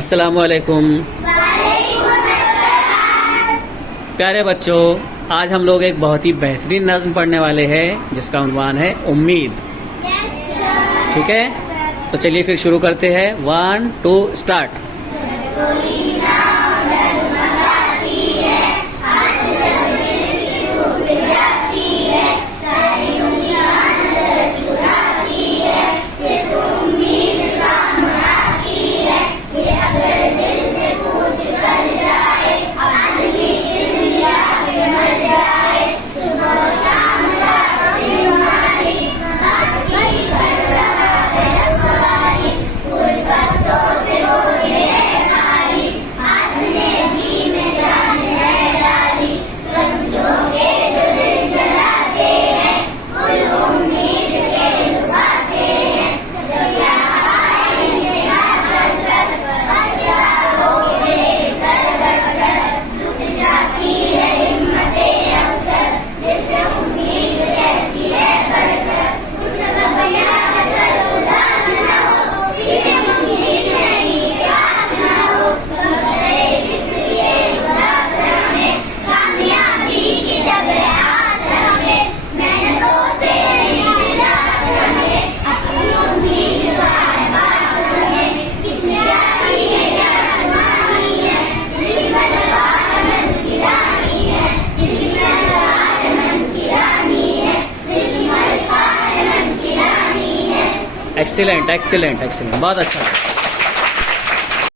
अस्सलामुअलैकुम। प्यारे बच्चों, आज हम लोग एक बहुत ही बेहतरीन नज़्म पढ़ने वाले हैं जिसका उन्वान है उम्मीद। ठीक है, तो चलिए फिर शुरू करते हैं। 1 2 स्टार्ट। एक्सीलेंट एक्सीलेंट एक्सीलेंट, बहुत अच्छा।